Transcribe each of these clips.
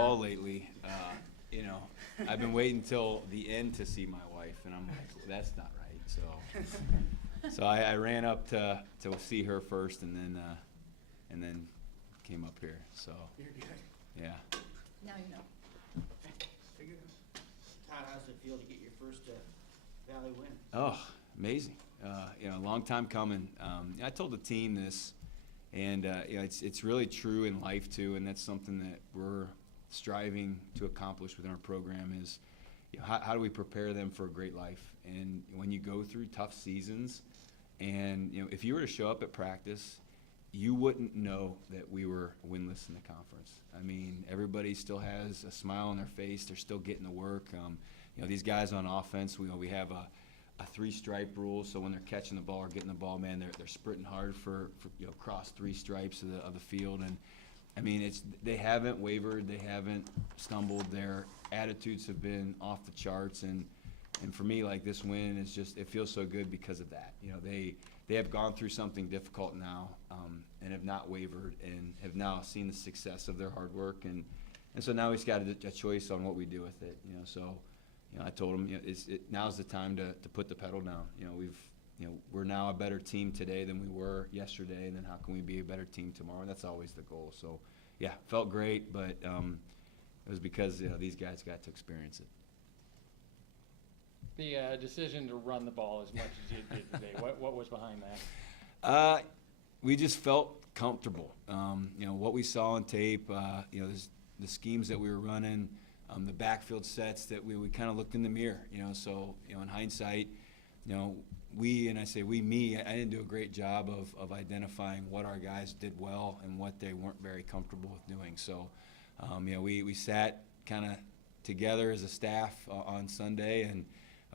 All lately, you know, I've been waiting until the end to see my wife, and I'm like, well, that's not right. So I ran up to see her first, and then came up here. So You're good. yeah. Now you know. Todd, how does it feel to get your first Valley win? Oh, amazing. You know, a long time coming. I told the team this, and you know, it's really true in life too, and that's something that we're striving to accomplish within our program is, you know, how do we prepare them for a great life? And when you go through tough seasons, and you know, if you were to show up at practice, you wouldn't know that we were winless in the conference. I mean, everybody still has a smile on their face. They're still getting to work. You know, these guys on offense, we have a three-stripe rule, so when they're catching the ball or getting the ball, man, they're sprinting hard for you know, cross three stripes of the field. And I mean, they haven't wavered, they haven't stumbled. Their attitudes have been off the charts, and for me, like, this win is just, it feels so good because of that. You know, they have gone through something difficult now, and have not wavered, and have now seen the success of their hard work, and so now we've got a choice on what we do with it. You know, so you know, I told them, you know, now's the time to put the pedal down. You know, we're now a better team today than we were yesterday, and then how can we be a better team tomorrow? And that's always the goal. So yeah, felt great, but it was because, you know, these guys got to experience it. The decision to run the ball as much as you did today, what was behind that? We just felt comfortable. You know, what we saw on tape, you know, the schemes that we were running, the backfield sets that we kind of looked in the mirror, you know. So, you know, in hindsight, you know, I didn't do a great job of identifying what our guys did well and what they weren't very comfortable with doing. So, you know, we sat kind of together as a staff on Sunday, and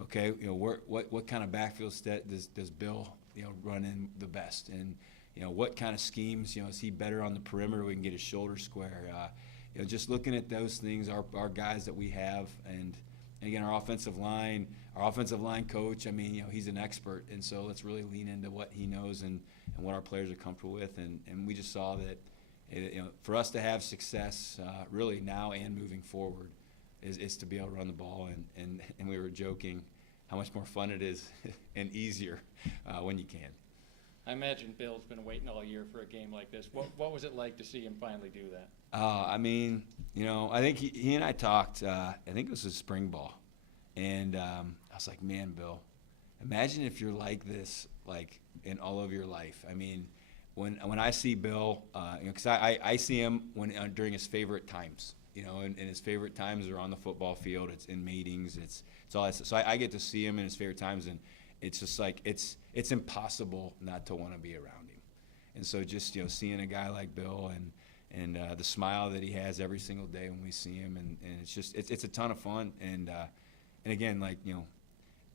okay, you know, what kind of backfield set does Bill, you know, run in the best, and you know, what kind of schemes, you know, is he better on the perimeter? We can get his shoulder square. You know, just looking at those things, our guys that we have, and again, our offensive line coach, I mean, you know, he's an expert, and so let's really lean into what he knows and what our players are comfortable with, and we just saw that, you know, for us to have success, really now and moving forward, is to be able to run the ball, and we were joking how much more fun it is and easier when you can. I imagine Bill's been waiting all year for a game like this. What was it like to see him finally do that? I mean, you know, I think he and I talked, I think it was his spring ball. And I was like, man, Bill, imagine if you're like this, like, in all of your life. I mean, when I see Bill, you know, because I see him during his favorite times, you know, and his favorite times are on the football field. It's in meetings. It's all that. So I get to see him in his favorite times, and it's just like, it's impossible not to want to be around him. And so just, you know, seeing a guy like Bill and the smile that he has every single day when we see him, and it's just, it's a ton of fun. And again, like, you know,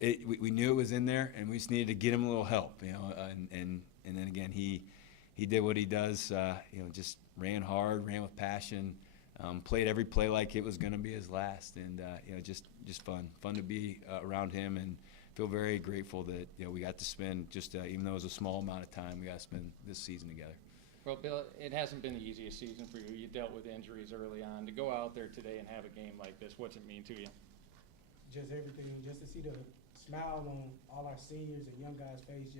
we knew it was in there, and we just needed to get him a little help, you know, and then again, he did what he does, you know, just ran hard, ran with passion, played every play like it was going to be his last, and you know, just fun to be around him, and feel very grateful that, you know, we got to spend just, even though it was a small amount of time, we got to spend this season together. Well, Bill, it hasn't been the easiest season for you. You dealt with injuries early on. To go out there today and have a game like this, what's it mean to you? Just everything, just to see the smile on all our seniors and young guys' face,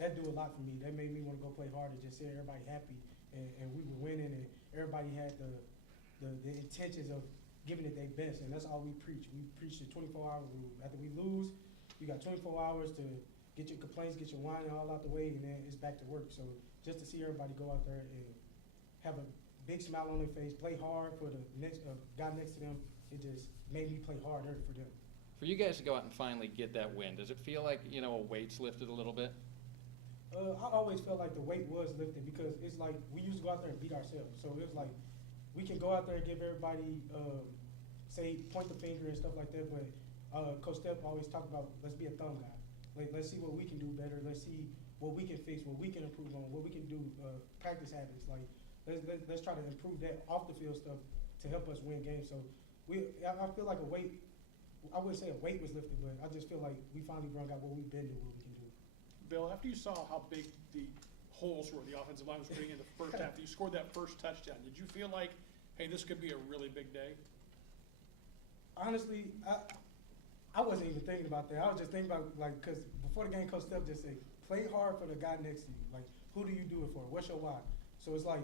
that do a lot for me. That made me want to go play harder, just see everybody happy, and we were winning, and everybody had the intentions of giving it their best, and that's all we preach. We preach the 24-hour rule. After we lose, you got 24 hours to get your complaints, get your whining all out the way, and then it's back to work. So just to see everybody go out there and have a big smile on their face, play hard for the next guy next to them, it just made me play harder for them. For you guys to go out and finally get that win, does it feel like, you know, a weight's lifted a little bit? I always felt like the weight was lifted, because it's like we used to go out there and beat ourselves. So it was like we can go out there and give everybody, say, point the finger and stuff like that, but Coach Step always talked about, let's be a thumb guy. Like, let's see what we can do better. Let's see what we can fix, what we can improve on, what we can do, practice habits. Like, let's try to improve that off the field stuff to help us win games. So I feel like a weight, I wouldn't say a weight was lifted, but I just feel like we finally brought out what we've been doing, what we can do. Bill, after you saw how big the holes were the offensive line was putting in the first half, you scored that first touchdown. Did you feel like hey, this could be a really big day? Honestly, I wasn't even thinking about that. I was just thinking about, like, because before the game, Coach Steph just said, play hard for the guy next to you. Like, who do you do it for? What's your why? So it's like,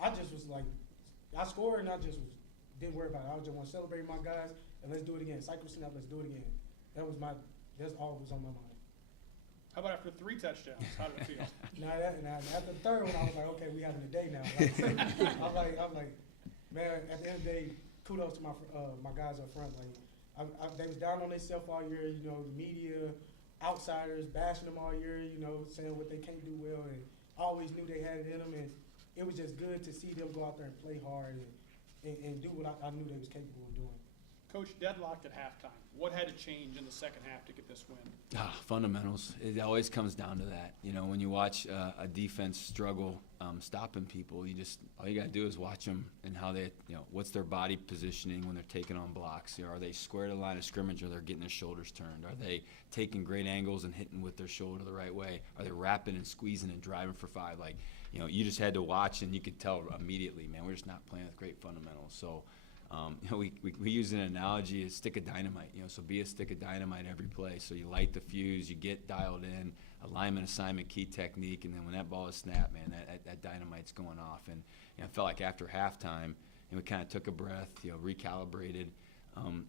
I just was like, I scored and I just didn't worry about it. I just want to celebrate my guys and let's do it again. Cycle snap, let's do it again. That's all that was on my mind. How about after 3 touchdowns? How did it feel? Now after the third one, I was like, okay, we having a day now. I'm like, man. At the end of the day, kudos to my guys up front. Like, they was down on themselves all year. You know, the media, outsiders bashing them all year. You know, saying what they can't do well, and always knew they had it in them. And it was just good to see them go out there and play hard and do what I knew they was capable of doing. Coach, deadlocked at halftime. What had to change in the second half to get this win? Fundamentals. It always comes down to that. You know, when you watch a defense struggle stopping people, all you got to do is watch them and how they, what's their body positioning when they're taking on blocks. Are they square to the line of scrimmage, or they're getting their shoulders turned? Are they taking great angles and hitting with their shoulder the right way? Are they wrapping and squeezing and driving for 5? Like, you just had to watch and you could tell immediately, man, we're just not playing with great fundamentals. So, we use an analogy, a stick of dynamite, so be a stick of dynamite every play. So you light the fuse, you get dialed in, alignment, assignment, key technique, and then when that ball is snapped, man, that dynamite's going off. And I felt like after halftime, we kind of took a breath, recalibrated.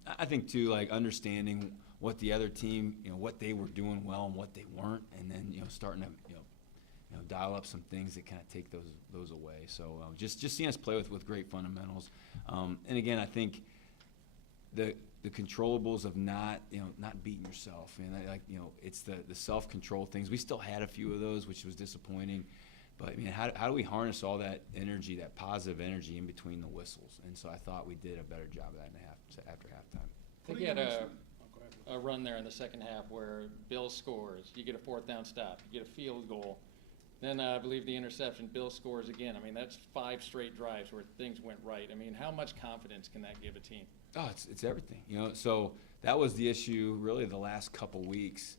I think too, like understanding what the other team, what they were doing well and what they weren't, and then starting to dial up some things that kind of take those away. So just seeing us play with great fundamentals. And again, I think the controllables of not beating yourself, and it's the self-control things. We still had a few of those, which was disappointing. But I mean, how do we harness all that energy, that positive energy in between the whistles? And so I thought we did a better job of that after halftime. I think you had a run there in the second half where Bill scores, you get a 4th down stop, you get a field goal. Then I believe the interception, Bill scores again. I mean, that's 5 straight drives where things went right. I mean, how much confidence can that give a team? Oh, it's everything. So that was the issue really the last couple weeks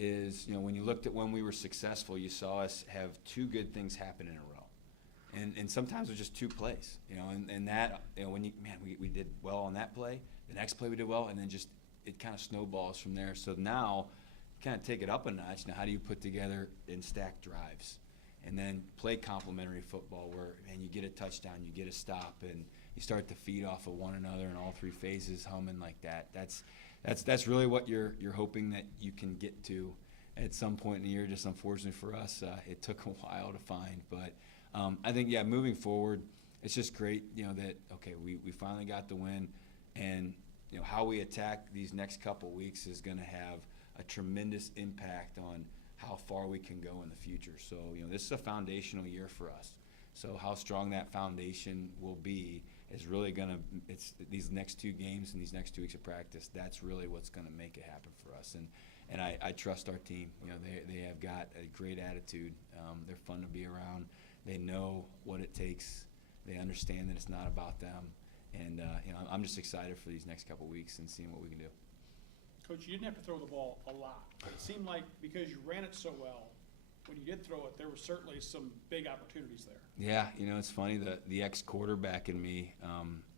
is, when you looked at when we were successful, you saw us have 2 good things happen in a row. And sometimes it was just 2 plays, and that, when we did well on that play, the next play we did well, and then just it kind of snowballs from there. So now, kind of take it up a notch. Now, how do you put together and stack drives and then play complementary football where, man, you get a touchdown, you get a stop, and you start to feed off of one another in all 3 phases, humming like that. That's really what you're hoping that you can get to at some point in the year. Just unfortunately for us, it took a while to find. But I think, moving forward, it's just great, that, okay, we finally got the win, and, how we attack these next couple weeks is going to have a tremendous impact on how far we can go in the future. So, this is a foundational year for us. So how strong that foundation will be is really it's these next 2 games and these next 2 weeks of practice, that's really what's going to make it happen for us. And I trust our team. They have got a great attitude. They're fun to be around. They know what it takes. They understand that it's not about them. And, I'm just excited for these next couple weeks and seeing what we can do. Coach, you didn't have to throw the ball a lot, but it seemed like because you ran it so well, when you did throw it, there were certainly some big opportunities there. Yeah, it's funny, the ex-quarterback in me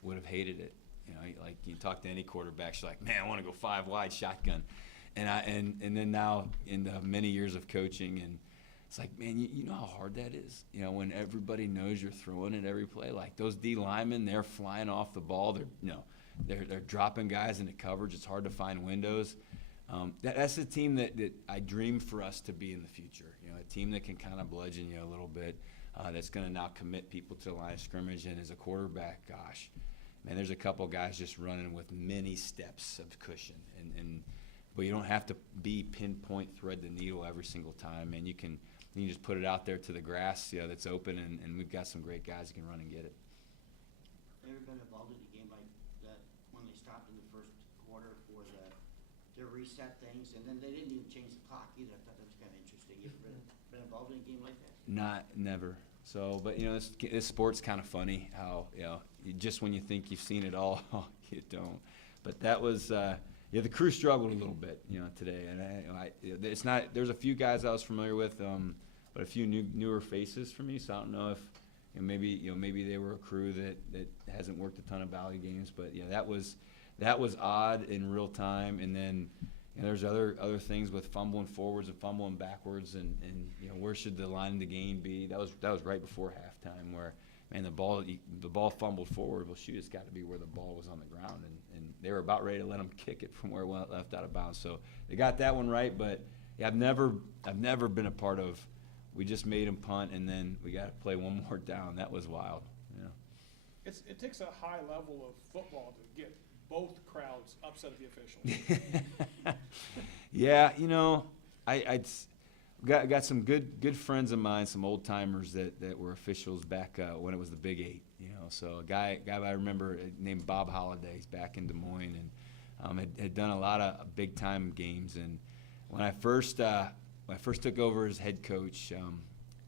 would have hated it. Like you talk to any quarterback, she's like, man, I want to go 5 wide shotgun. And then now in the many years of coaching, and it's like, man, you know how hard that is? When everybody knows you're throwing it every play. Like those D linemen, they're flying off the ball. They're dropping guys into coverage. It's hard to find windows. That's a team that I dream for us to be in the future. A team that can kind of bludgeon you a little bit, that's going to now commit people to the line of scrimmage. And as a quarterback, gosh, man, there's a couple guys just running with many steps of cushion. But you don't have to be pinpoint, thread the needle every single time. Man, you can just put it out there to the grass, that's open, and we've got some great guys who can run and get it. Have you ever been involved in a game like that when they stopped in the first quarter for to reset things, and then they didn't even change the clock either? I thought that was kind of interesting. You ever been involved in a game like that? Never. So, but this sport's kind of funny how just when you think you've seen it all, you don't. But that was the crew struggled a little bit today, and it's not. There's a few guys I was familiar with, but a few newer faces for me. So I don't know if maybe they were a crew that hasn't worked a ton of Valley games, but yeah, that was odd in real time. And then there's other things with fumbling forwards and fumbling backwards, and where should the line of the game be? That was right before halftime, where man, the ball fumbled forward. Well, shoot, it's got to be where the ball was on the ground, and they were about ready to let them kick it from where it went left out of bounds. So they got that one right, but yeah, I've never been a part of. We just made them punt, and then we got to play one more down. That was wild. Yeah. It takes a high level of football to get both crowds upset at the officials. Yeah, I got some good friends of mine, some old timers that were officials back when it was the Big 8. So a guy I remember named Bob Holliday. He's back in Des Moines, and had done a lot of big time games. And when I first took over as head coach,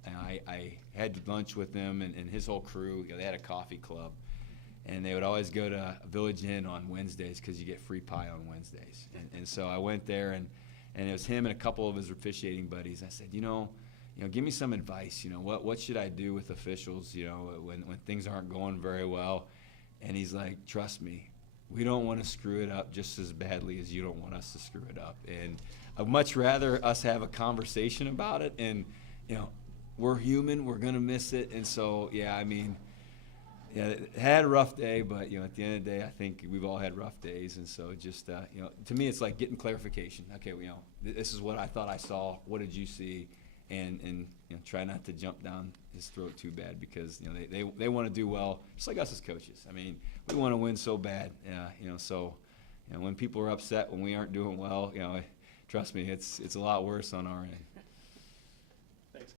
I had lunch with him and his whole crew. They had a coffee club, and they would always go to Village Inn on Wednesdays because you get free pie on Wednesdays. And so I went there, and it was him and a couple of his officiating buddies. I said, give me some advice. What should I do with officials? When things aren't going very well. And he's like, trust me, we don't want to screw it up just as badly as you don't want us to screw it up. And I'd much rather us have a conversation about it. And we're human, we're gonna miss it. And so it had a rough day, but at the end of the day, I think we've all had rough days. And so just to me, it's like getting clarification. Okay, this is what I thought I saw. What did you see? And try not to jump down his throat too bad, because they want to do well, just like us as coaches. We want to win so bad. So when people are upset when we aren't doing well, trust me, it's a lot worse on our end.